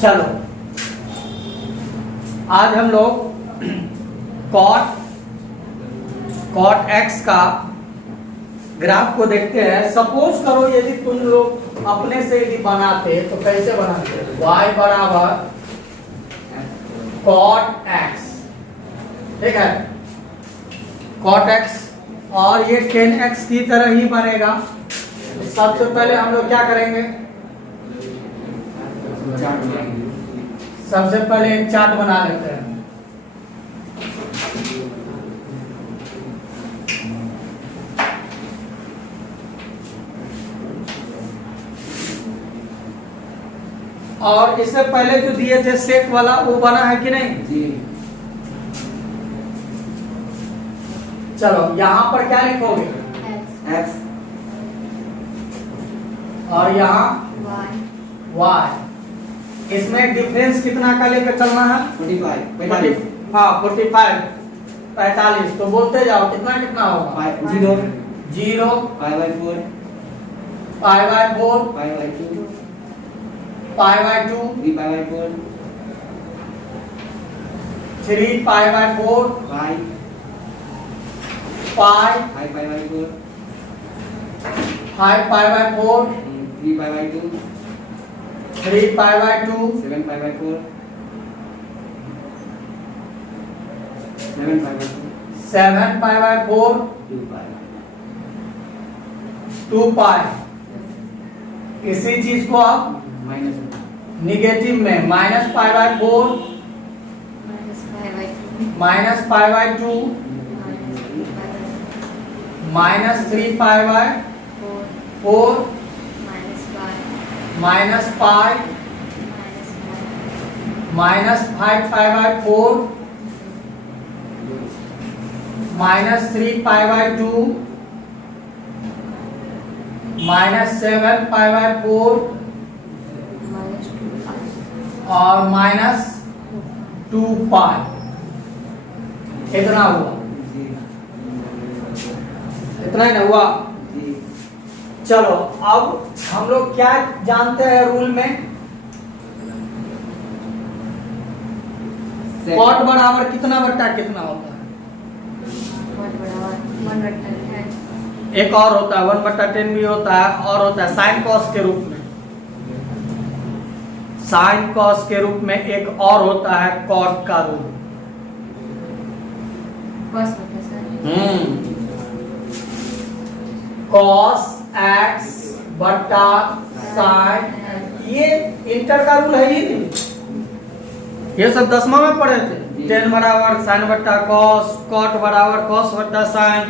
चलो आज हम लोग कॉट एक्स का ग्राफ को देखते हैं। सपोज करो यदि तुम लोग अपने से यदि बनाते तो कैसे बनाते? y बराबर कॉट एक्स, ठीक है, कॉट एक्स, और ये टेन एक्स की तरह ही बनेगा। तो सबसे पहले हम लोग क्या करेंगे? सबसे पहले एक चार्ट बना लेते हैं। और इससे पहले जो दिए थे सेक वाला वो बना है कि नहीं? जी। चलो यहां पर क्या लिखोगे? एक्स और यहाँ y। इसमें डिफरेंस कितना का लेकर चलना है? 45 हाँ 45 तो बोलते जाओ कितना कितना होगा? 0 0 5/4 5/4 5/2 5/2 3/4 3/4 5 5 5/4 5/4 3/2 3/2 7/4 7/4 7/4 2π। इसी चीज को आप निगेटिव में -π/4 -π/2 -3π/4 -π -5π/4 -3π/2 -7π/4 और -2π। इतना हुआ, इतना ही ना हुआ? चलो अब हम लोग क्या जानते हैं रूल में? कॉट बराबर कितना बट्टा कितना होता है? एक और होता है 1/10 भी होता है, और होता है साइन कॉस के रूप में। साइन कॉस के रूप में एक और होता है कॉट का रूल। कॉस एक्स बट्टा साइन, ये इंटर का रूल है ही नहीं। ये सब 10वां में पढ़े थे। 10 बराबर साइन बट्टा कॉस, कॉट बराबर कॉस बट्टा साइन।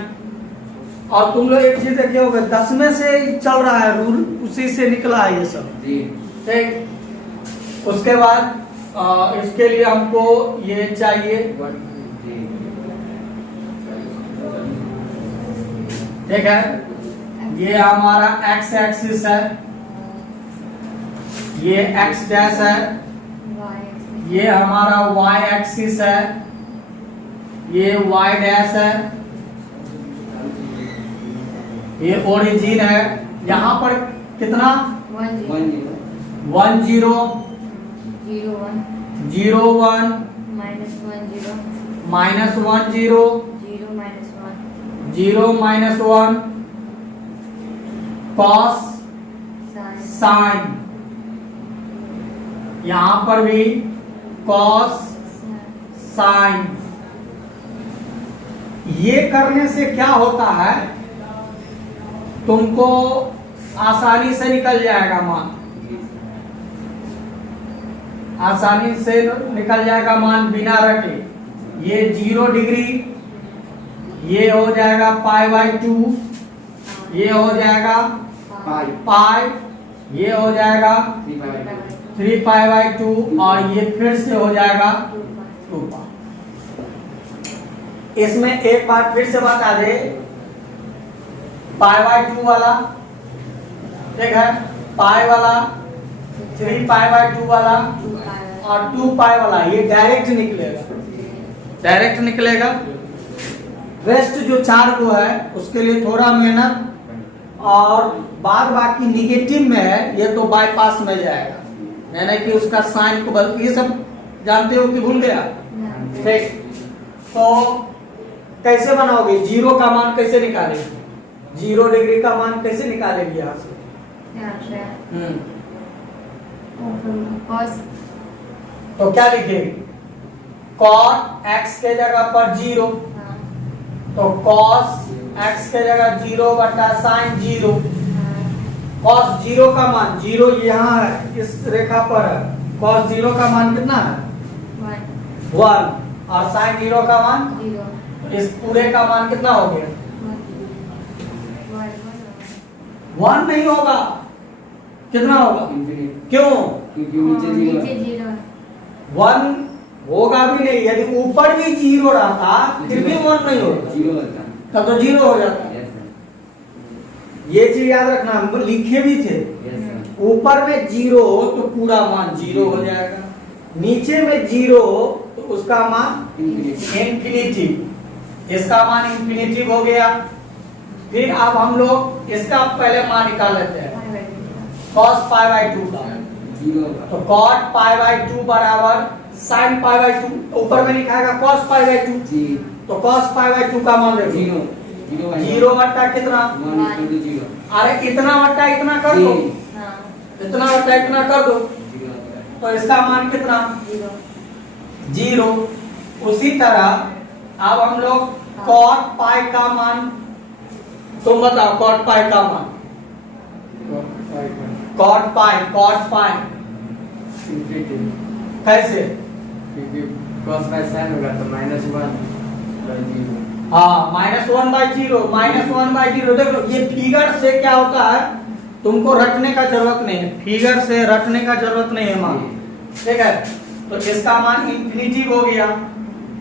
और तुम लोग एक चीज देखे होगे 10वें से चल रहा है रूल, उसी से निकला है ये सब, ठीक। उसके बाद इसके लिए हमको ये चाहिए, ठीक है, ये हमारा एक्स एक्सिस है, ये एक्स डैश है, ये हमारा वाई एक्सिस है, ये वाई डैश है, ये ओरिजिन है। यहाँ पर कितना? 1 0 0 1 -1 0 0 -1 कॉस साइन, यहाँ पर भी कॉस साइन। ये करने से क्या होता है, तुमको आसानी से निकल जाएगा मान, आसानी से निकल जाएगा मान बिना रटे। ये 0 डिग्री, ये हो जाएगा π/2, ये हो जाएगा पाई, ये हो जाएगा 3π/2 और ये फिर से हो जाएगा 2π। इसमें एक बार फिर से बता दे, π/2 वाला, ठीक है, पाई वाला, 3π/2 वाला और 2π वाला, ये डायरेक्ट निकलेगा, डायरेक्ट निकलेगा। रेस्ट जो 4 को है उसके लिए थोड़ा मेहनत, और बाद बाकी निगेटिव में है ये तो बाईपास में जाएगा, यानी कि उसका साइन को बदल, ये सब जानते हो कि भूल गया? ठीक, तो कैसे बनाओगे? 0 का मान कैसे निकालेगी? 0 डिग्री का मान कैसे निकालेगी यहाँ से? cos तो क्या लिखेगी? cot x के जगह पर 0, तो cos x के जगह 0 बटा sin 0। cos 0 का मान 0 यहाँ है, इस रेखा पर है। cos 0 का मान कितना है? 1। और sin 0 का मान, इस पूरे का मान कितना हो गया? 1 नहीं होगा, कितना होगा? इंफिनिट, क्यों? क्योंकि नीचे जीरो है। 1 होगा भी नहीं, यदि ऊपर भी 0 रहता फिर भी 1 नहीं होगा, जीरो होता है। तब तो 0 हो जाता। यस सर, ये चीज याद रखना, हम लिखे भी थे। यस सर, ऊपर में 0 हो तो पूरा मान 0 हो जाएगा, नीचे में 0 हो तो उसका मान इंफिनिट, इंफिनिटी, इसका मान इंफिनिटी हो गया। फिर अब हम लोग इसका पहले मान निकाल लेते हैं, cos पाई बाई 2 का। जीरो होगा। तो cot पाई बाई 2 बराबर sin पाई बाई 2, ऊपर में लिखाएगा cos पाई बाई 2, जी, तो cos पाई बाई 2 का मान देखो, जीरो, जीरो है। 0 बट्टा कितना? 1 इक्वल टू जीरो। अरे इतना बट्टा इतना कर दो, इतना बट्टा इतना कर दो, जीरो होता है। तो इसका मान कितना? 0। उसी तरह अब हम लोग cot पाई का मान, तुम बताओ cot पाई का मान। cot पाई इंफिनिटी, कैसे? क्योंकि cos बाय sin होगा तो -1 बाय जीरो। हाँ, -1/0, -1/0। देखो ये फिगर से क्या होता है, तुमको रटने का जरूरत नहीं है, फिगर से रटने का जरूरत नहीं है मान, ठीक है? तो इसका मान इंफिनिटी हो गया,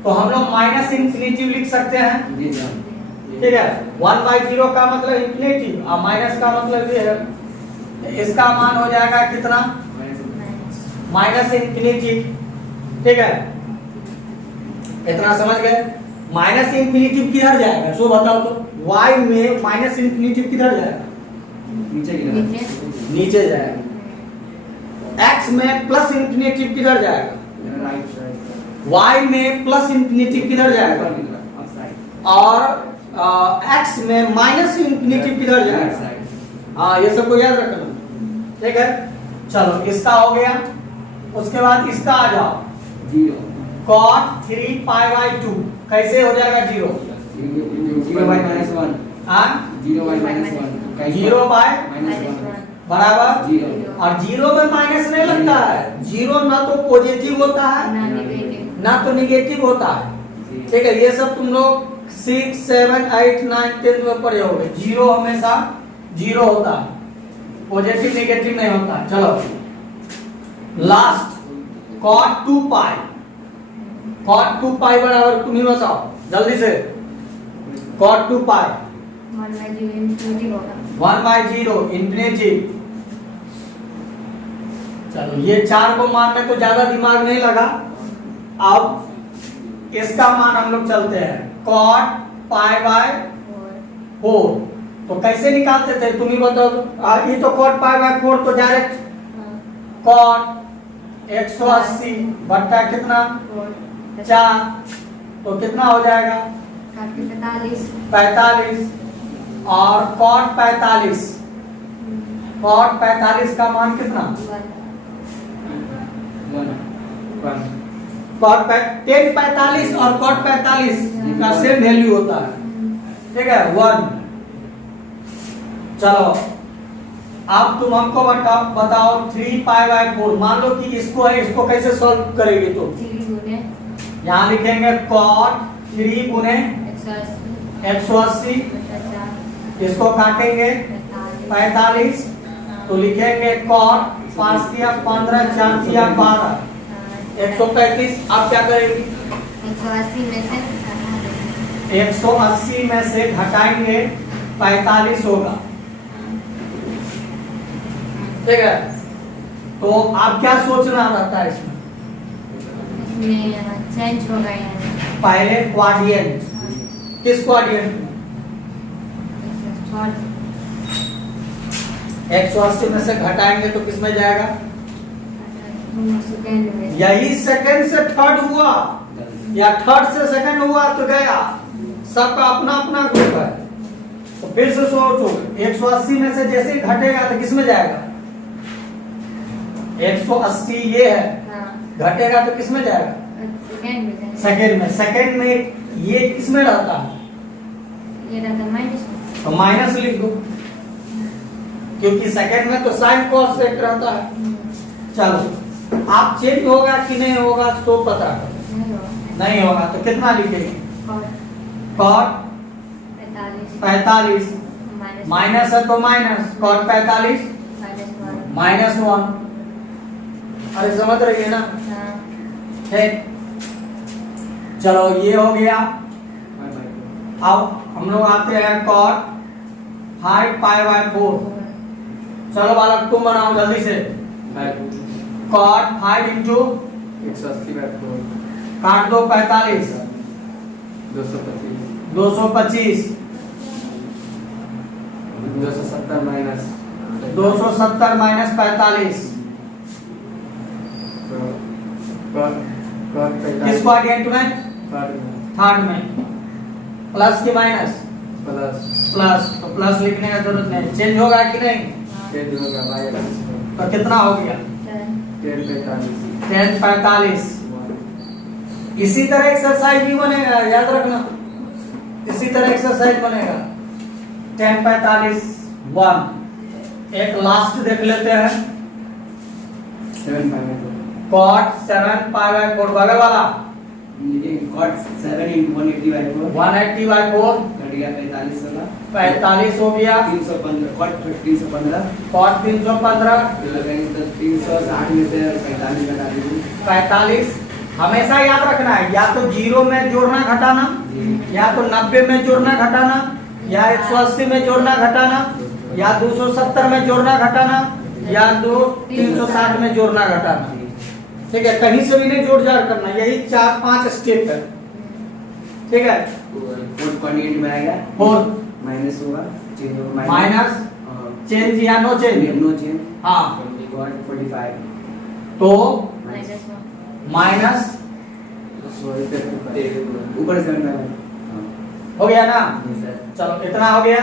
तो हम लोग माइनस इंफिनिटी लिख सकते हैं, जी जान, ठीक है? 1/0 का मतलब इंफिनिटी और माइनस का मतलब ये है, इसका मान हो जाएगा कितना? माइनस इंफिनिटी, ठीक है? इतना समझ गए? माइनस इंफिनिटी किधर जाएगा सो बताओ तो? y में माइनस इंफिनिटी किधर जाएगा? नीचे गिरा, नीचे जाएगा। x में प्लस इंफिनिटी किधर जाएगा? राइट साइड, y में प्लस इंफिनिटी किधर जाएगा? अप साइड, और x में माइनस इंफिनिटी किधर राइट जाएगा? साइड, हाँ, ये सबको याद रखना, ठीक है? चलो इसका हो गया, उसके बाद इसका आ जाओ, जीरो, cot 3 पाई बाई 2 कैसे हो जाएगा? 0। जीरो बाय -1, हाँ, जीरो बाय -1, 0 बाय -1 बराबर जीरो, और 0 में माइनस नहीं लगता है। 0 ना तो पॉजिटिव होता है ना तो निगेटिव होता है, ठीक है? ये सब तुम लोग 6, 7, 8, 9, 10 में पढ़े होंगे। 0 हमेशा 0 होता है, पॉजिटिव निगेटिव नहीं होता है। चलो लास्ट, cot 2 पाई, cot 2 पाई बराबर तुम ही बताओ जल्दी से। cot 2 पाई 1/0 इंफिनिटी। चलो ये 4 को मान में तो ज्यादा दिमाग नहीं लगा, अब इसका मान हम लोग चलते हैं, cot पाई बाय 4। तो कैसे निकालते थे तुम ही बताओ? ये तो cot पाई बाय 4, तो डायरेक्ट cot 180 बट्टा कितना? 4, तो कितना हो जाएगा? 45। और cot 45, cot 45 का मान कितना? 1 cot 10 45 और cot 45 का सेम वैल्यू होता है, ठीक है? 1। चलो अब तुम हमको बताओ 3 पाई बाय 4, मान लो कि इसको है, इसको कैसे सॉल्व करेगी तुम? यहाँ लिखेंगे cot 3 गुने 180, इसको काटेंगे 45, तो लिखेंगे cot 5 तिया 15, 4 तिया 12, 135। अब क्या करेंगे? 180 में से घटाएंगे 45 होगा, ठीक है? तो आप क्या सोचना रहता है इसमें? चेंज होगा यहाँ पहले क्वाड्रिएंट, किस क्वाड्रिएंट में? 180 में से घटाएंगे तो किस में जाएगा? सेकंड में यही सेकंड से थर्ड हुआ या थर्ड से सेकंड हुआ तो गया। सबका अपना अपना ग्रुप है। तो फिर से सोचो 180 में से जैसे ही घटेगा तो किस में जाएगा? 180 ये है, हाँ घटेगा तो किस में जाएगा? सेकंड में जाएगा। सेकंड में। सेकंड में ये किस में रहता है? ये रहता माइनस में। तो माइनस लिख दो, क्योंकि सेकंड में तो साइन कॉस सेक रहता है। चलो आप चेंज होगा कि नहीं होगा सो पता करो। नहीं होगा। नहीं होगा तो कितना लिखेंगे? और कॉट 45 माइनस माइनस है तो माइनस, कॉट 45 माइनस 1। -1। अरे समझ रही है ना? हाँ ठीक, चलो ये हो गया। अब हम लोग आते हैं कॉट 5π/4। चलो बालक तुम बनाओ जल्दी से। कॉट 5 इंटू 180/4 काट दो 45 225 225 270 माइनस 270 माइनस 45 किस क्वाड्रेंट में? थर्ड में। प्लस की माइनस? प्लस। तो प्लस लिखने का जरूरत नहीं। चेंज होगा कि नहीं? तो कितना हो गया? 10/45। इसी तरह एक्सरसाइज भी बनेगा, याद रखना। इसी तरह एक्सरसाइज बनेगा 10/45 1। एक लास्ट देख लेते हैं। 7/4 कॉट 7π/4 बगल वाला कॉट 7 × 180/4 180/4 कट गया 45 वाला 45 हो गया। 315 कॉट 315 कॉट 315 लगाएंगे तो 360 में से 45 घटा दीजिए 45। हमेशा याद रखना है, या तो 0 में जोड़ना घटाना, या तो 90 में जोड़ना घटाना, या 180 में जोड़ना घटाना, या 270 में जोड़ना घटाना, या 360 में जोड़ना घटाना। ठीक है, कहीं से भी नहीं जोड़ जाड़ करना। यही 4-5 स्टेप है। ठीक है, 4.8 में आएगा 4 माइनस होगा चेंज होगा माइनस चेंज या नो चेंज? No change. हाँ, कॉट 45 तो माइनस 1। माइनस ऊपर से हो गया ना? चलो इतना हो गया।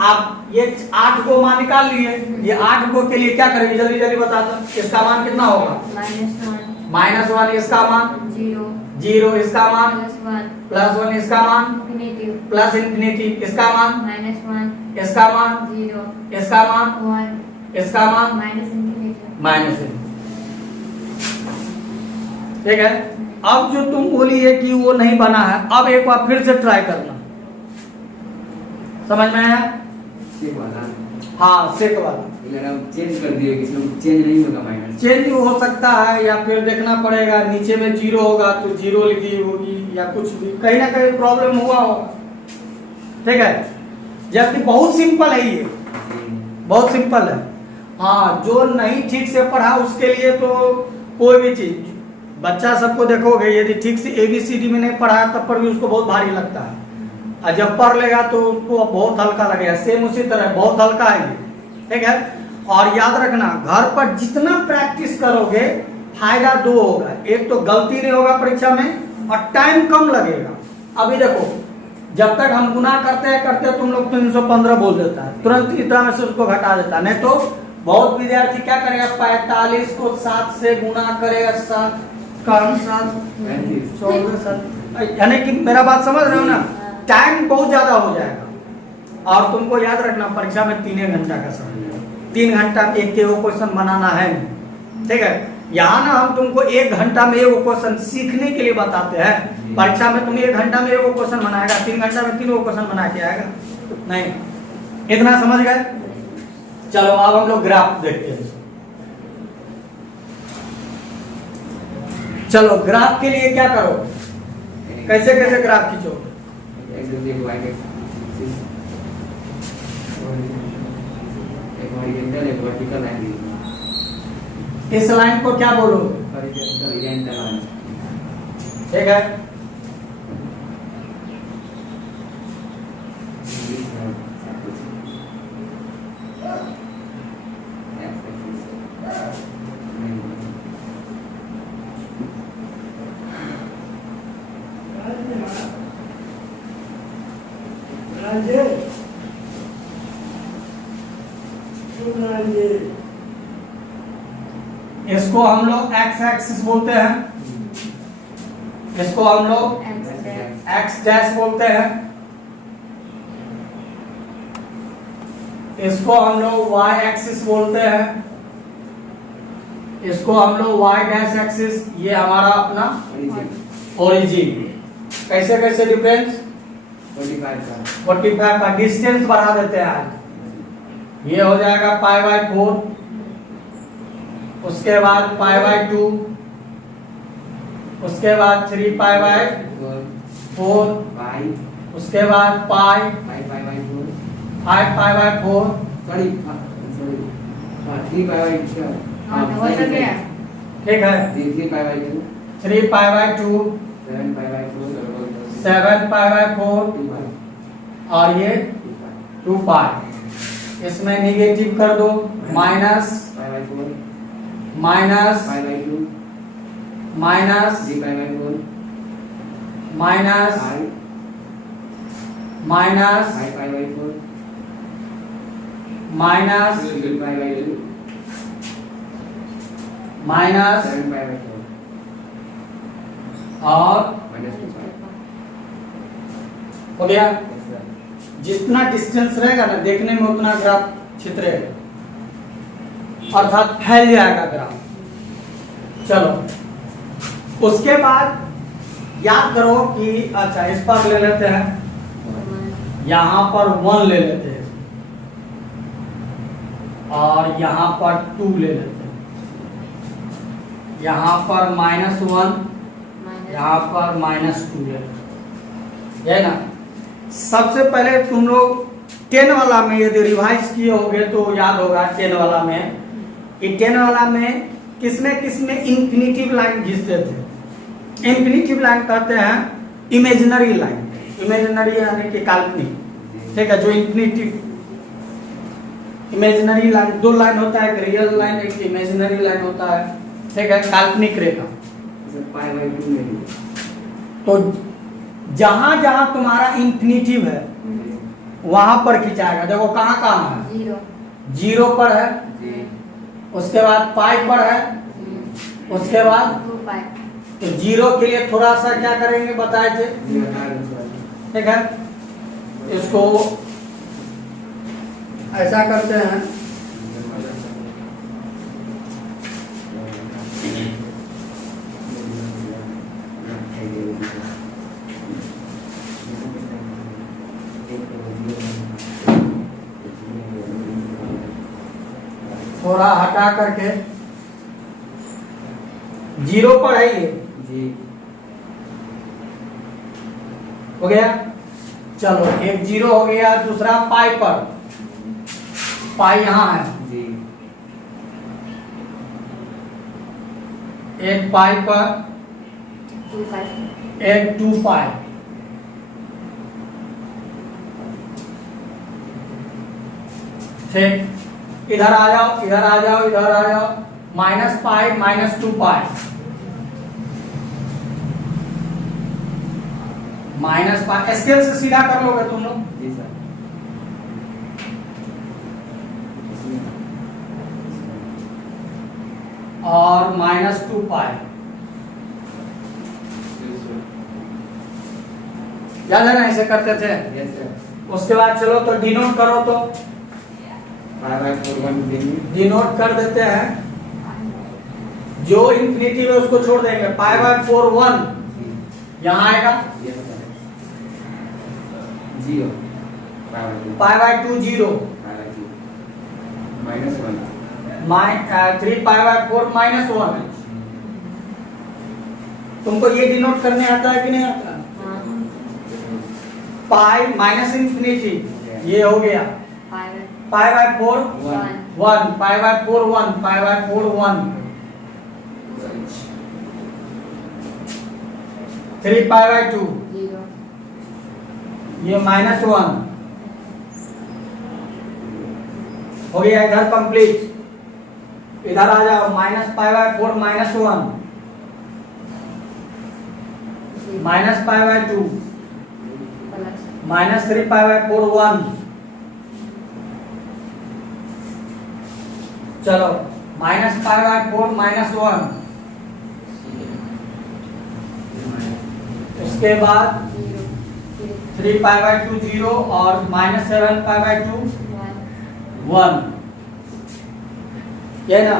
आप ये 8 को मान निकाल लिए। ये 8 को के लिए क्या करेंगे जल्दी जल्दी बता दो। इसका मान कितना होगा? -1। इसका मान 0। इसका मान +1। इसका मान प्लस इंफिनिटी। इसका मान -1। इसका मान 0। इसका मान 1। इसका मान माइनस इंफिनिटी। माइनस। ठीक है, अब जो तुम बोली है कि वो नहीं बना है, अब एक बार फिर से ट्राई करना। समझ में आया? सेक वाला हाँ, सेक वाला चेंज कर दिए, इसमें चेंज नहीं होगा माइनस। चेंज हो सकता है, या फिर देखना पड़ेगा नीचे में 0 होगा तो 0 लिखी होगी, या कुछ भी कहीं ना कहीं प्रॉब्लम हुआ होगा। ठीक है, जबकि बहुत सिंपल है ये, बहुत सिंपल है। हाँ, जो नहीं ठीक से पढ़ा उसके लिए तो कोई भी चीज, बच्चा सबको देखोगे यदि ठीक से ABCD में नहीं पढ़ा तब पर भी उसको बहुत भारी लगता है, और जब पढ़ लेगा तो उसको बहुत हल्का लगेगा। सेम उसी तरह बहुत हल्का है ये। ठीक है, और याद रखना घर पर जितना प्रैक्टिस करोगे फायदा 2 होगा। एक तो गलती नहीं होगा परीक्षा में, और टाइम कम लगेगा। अभी देखो, जब तक हम गुना करते तुम लोग 315 बोल देता है, तुरंत इतना में से उसको घटा देता है। नहीं तो बहुत विद्यार्थी क्या करेगा, 45 को 7 से गुना करेगा, 7 कम 7 14 7, यानी कि मेरा बात समझ रहे हो ना? टाइम बहुत ज्यादा हो जाएगा। और तुमको याद रखना परीक्षा में 3 घंटा का समय है। 3 घंटा में एक क्वेश्चन बनाना है। ठीक है, यहाँ ना हम तुमको 1 घंटा में एगो क्वेश्चन सीखने के लिए बताते हैं। परीक्षा में तुम 1 घंटा में एगो क्वेश्चन बनाएगा, 3 घंटा में 3 क्वेश्चन बना के आएगा नहीं। इतना समझ गए? चलो अब हम लोग ग्राफ देखते हैं। चलो ग्राफ के लिए क्या करो, कैसे कैसे ग्राफ खींचो? इस लाइन को क्या बोलोगे? ठीक है, इसको हम लोग एक्स एक्सिस बोलते हैं, इसको हम लोग X dash. एक्स डैश बोलते हैं, इसको हम लोग वाई एक्सिस बोलते हैं, इसको हम लोग वाई डैश एक्सिस, ये हमारा अपना ओरिजिन। कैसे कैसे डिफरेंस? 45 का डिस्टेंस बढ़ा देते हैं आज। ये हो जाएगा पाई बाय 4, उसके बाद पाई बाय 2, उसके बाद 3 पाई बाय 4, उसके बाद पाई 5 पाई बाय 4, हाँ, हो तो गया। ठीक है, 3 पाई बाय 2, 7 पाई बाय 4 और ये 2 पाई। इसमें निगेटिव कर दो, minus minus minus minus minus minus minus और हो गया। जितना डिस्टेंस रहेगा ना देखने में उतना ग्राफ छितरेगा, अर्थात फैल जाएगा ग्राफ। चलो उसके बाद याद करो कि अच्छा इस पर ले लेते हैं, यहां पर 1 ले लेते हैं और यहां पर 2 ले लेते हैं, यहां पर -1, यहाँ पर -2 ले लेते हैं, है ना। सबसे पहले तुम लोग 10 वाला में यदि रिवाइज किए होगे तो याद होगा 10 वाला में कि 10 वाला में किसमें इंफिनिटिव लाइन खींचते थे। इंफिनिटिव लाइन कहते हैं इमेजिनरी लाइन, इमेजिनरी यानी कि काल्पनिक, ठीक है। जो इंफिनिटिव इमेजिनरी लाइन, 2 लाइन होता है, एक रियल लाइन एक इमेजिनरी लाइन होता है, ठीक है, काल्पनिक रेखा। तो जहां जहां तुम्हारा इंफिनिटिव है वहां पर खिंचाएगा। देखो कहां कहां है, 0 पर है, उसके बाद पाई पर है, उसके बाद 2 पाई। तो 0 के लिए थोड़ा सा क्या करेंगे बताए थे, ठीक है। इसको ऐसा करते हैं, थोड़ा हटा करके 0 पर है ये, हो गया। चलो एक 0 हो गया, दूसरा पाई पर, पाई यहां है, एक पाई पर, 2 पाई। एक 2 पाई, ठीक। इधर आ जाओ, इधर आ जाओ, इधर आ जाओ, -पाई -2 पाई, -पाई स्केल से सीधा कर लोगे तुम लोग, और -2 पाई, याद है ना ऐसे करते थे। उसके बाद चलो तो डिनोट करो, तो डिनोट कर देते हैं, जो इंफिनिटी है उसको छोड़ देंगे, पाई बाय 4 1 यहाँ आएगा, पाई बाय 2 0, -3 पाई बाय 4 -1। तुमको ये डिनोट करने आता है कि नहीं आता? पाई माइनस इंफिनिटी, ये हो गया pi by 4 1, pi by 4 1, pi by 4 1, 3 pi by 2, ये -1 हो गया। इधर कंप्लीट, इधर आ जाओ, -pi by 4 -1, -pi by 2, -3 pi by 4 1। चलो -5 बाय 4 -1। उसके बाद 3 पाई बाय 2 0 और -7 पाई बाय 2 1। ये ना,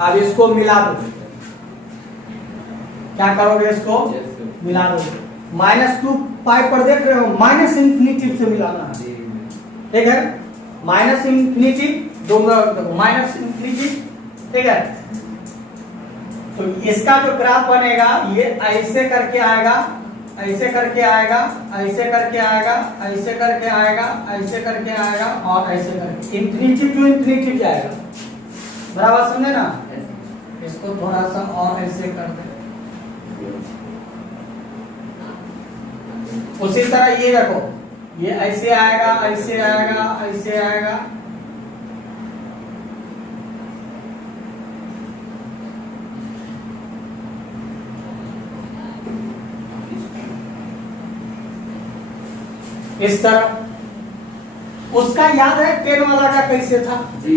अब इसको मिला दो। क्या करोगे इसको? मिला दो। -2 पाई पर देख रहे हो, माइनस इंफिनिटी से मिलाना है, ठीक है? माइनस इंफिनिटी दोनों माइनस इंफिनिटी, ठीक है? तो इसका जो ग्राफ बनेगा ये ऐसे करके आएगा, ऐसे करके आएगा, ऐसे करके आएगा, ऐसे करके आएगा, ऐसे करके आएगा और ऐसे करके इंफिनिटी टू इंफिनिटी जाएगा। बराबर समझे ना? इसको थोड़ा सा और ऐसे कर दे। उसी तरह ये देखो, ये ऐसे आएगा, ऐसे आएगा, ऐसे आएगा। इस तरह। उसका याद है 10 वाला का कैसे था? जी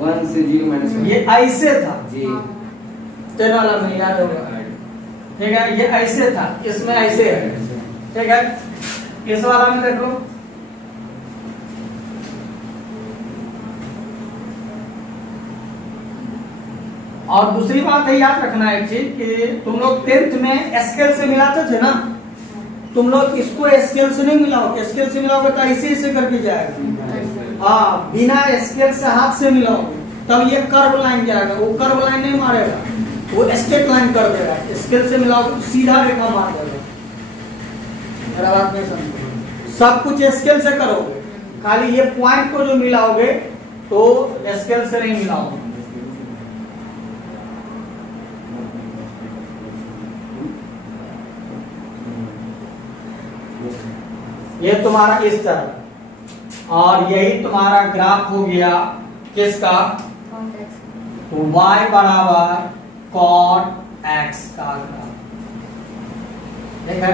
1 से 0 -1। ये ऐसे था जी 10 वाला में, याद होगा, ठीक है? ये ऐसे था, इसमें ऐसे है, ठीक है? इस वाला में देखो, और दूसरी बात है याद रखना एक चीज कि तुम लोग 10th में स्केल से मिलाते थे ना, तुम लोग इसको स्केल से नहीं मिलाओगे। स्केल से मिलाओगे तो ऐसे ऐसे करके जाएगा। हाँ, बिना स्केल से हाथ से मिलाओगे तब ये कर्व लाइन जाएगा। वो कर्व लाइन नहीं मारेगा, वो स्ट्रेट लाइन कर देगा। स्केल से मिलाओगे तो सीधा रेखा मार देगा। मेरा बात नहीं समझो, सब कुछ स्केल से करोगे, खाली ये पॉइंट को जो मिलाओगे तो स्केल से नहीं मिलाओगे। ये तुम्हारा इस तरह, और यही तुम्हारा ग्राफ हो गया किसका? y बराबर cot x का ग्राफ। ठीक है,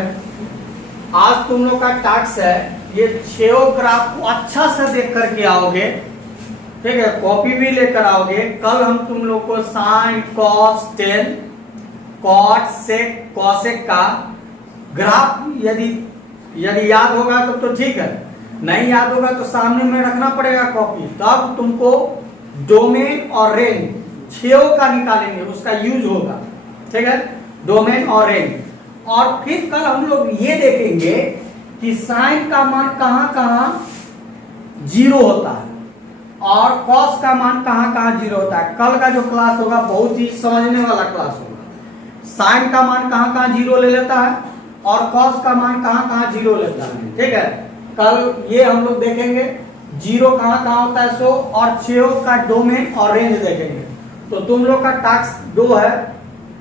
आज तुम लोग का टास्क है ये 6 ग्राफ को अच्छा से देख करके आओगे, ठीक है? कॉपी भी लेकर आओगे। कल हम तुम लोग को sine cos tan cot sec cosec का ग्राफ यदि याद होगा तो ठीक है, नहीं याद होगा तो सामने में रखना पड़ेगा कॉपी। तब तुमको डोमेन और रेंज 6 का निकालेंगे, उसका यूज होगा, ठीक है? डोमेन और रेंज। और फिर कल हम लोग ये देखेंगे कि साइन का मान कहां कहां 0 होता है और कॉस का मान कहां कहां 0 होता है। कल का जो क्लास होगा बहुत ही समझने वाला क्लास होगा। साइन का मान कहां कहां 0 ले लेता है और कॉस का मान कहां कहां 0 लेता है, ठीक है? कल ये हम लोग देखेंगे 0 कहां कहां होता है 100 और 6 का डोमेन और रेंज देखेंगे। तो तुम लोग का टास्क 2 है।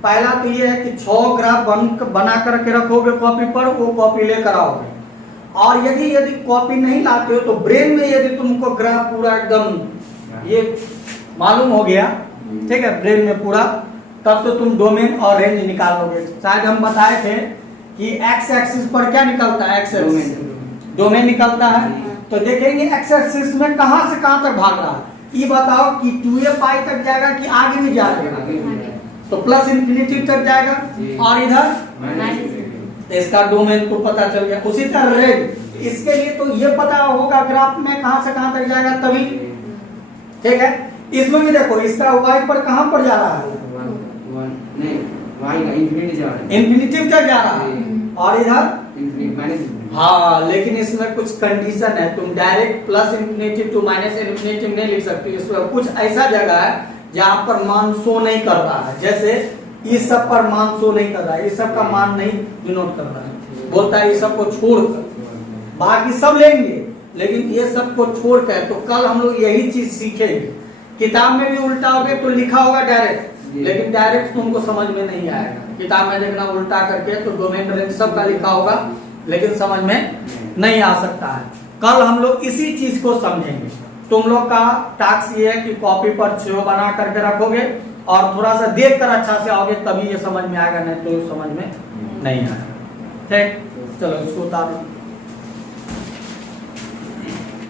पहला तो ये है कि 6 ग्राफ बना करके रखोगे कॉपी पर, वो कॉपी लेकर आओगे। और यदि कॉपी नहीं लाते हो तो ब्रेन में यदि तुमको ग्राफ पूरा एकदम ये मालूम हो गया, ठीक है, ब्रेन में पूरा, तब तो तुम डोमेन और रेंज निकालोगे। शायद हम बताए थे कि एक्स एक्सिस पर क्या निकलता है? एक्स एक्सिस डोमेन निकलता है। तो देखेंगे एक्स एक्सिस में कहां से कहां तक भाग रहा है। ये बताओ कि 2a पाई तक जाएगा कि आगे भी जाएगा? तो प्लस इंफिनिटी तक जाएगा और इधर इसका डोमेन को पता चल गया। उसी तरह रेंज, इसके लिए तो ये पता होगा ग्राफ में कहां से कहां तक जाएगा तभी, ठीक है? इसमें भी देखो इसका y पर कहां पर जा रहा है? इंफिनिटी तक जा रहा है और इधर हाँ, लेकिन इसमें कुछ कंडीशन है। तुम direct plus infinity to minus infinity नहीं लिख सकते। इसमें कुछ ऐसा जगह है जहां पर मान शो नहीं कर रहा है। जैसे इस सब पर मान शो नहीं कर रहा है, इस सब का मान नहीं डिनोट कर रहा है, बोलता है इस सब को छोड़कर बाकी सब लेंगे, लेकिन ये सब को छोड़कर। तो कल हम लोग यही चीज सीखेंगे। किताब में भी उल्टा होगा तो लिखा होगा डायरेक्ट, लेकिन डायरेक्ट तुमको समझ में नहीं आएगा। किताब में देखना उल्टा करके तो डोमेन रेंज सब का लिखा होगा, लेकिन समझ में नहीं आ सकता है। कल हम लोग इसी चीज को समझेंगे। तुम लोग का टास्क ये है कि कॉपी पर 6 बना करके रखोगे और थोड़ा सा देख कर अच्छा से आओगे, तभी ये समझ में आएगा, नहीं तो समझ में नहीं आएगा। ठीक, चलो इसको उतारो।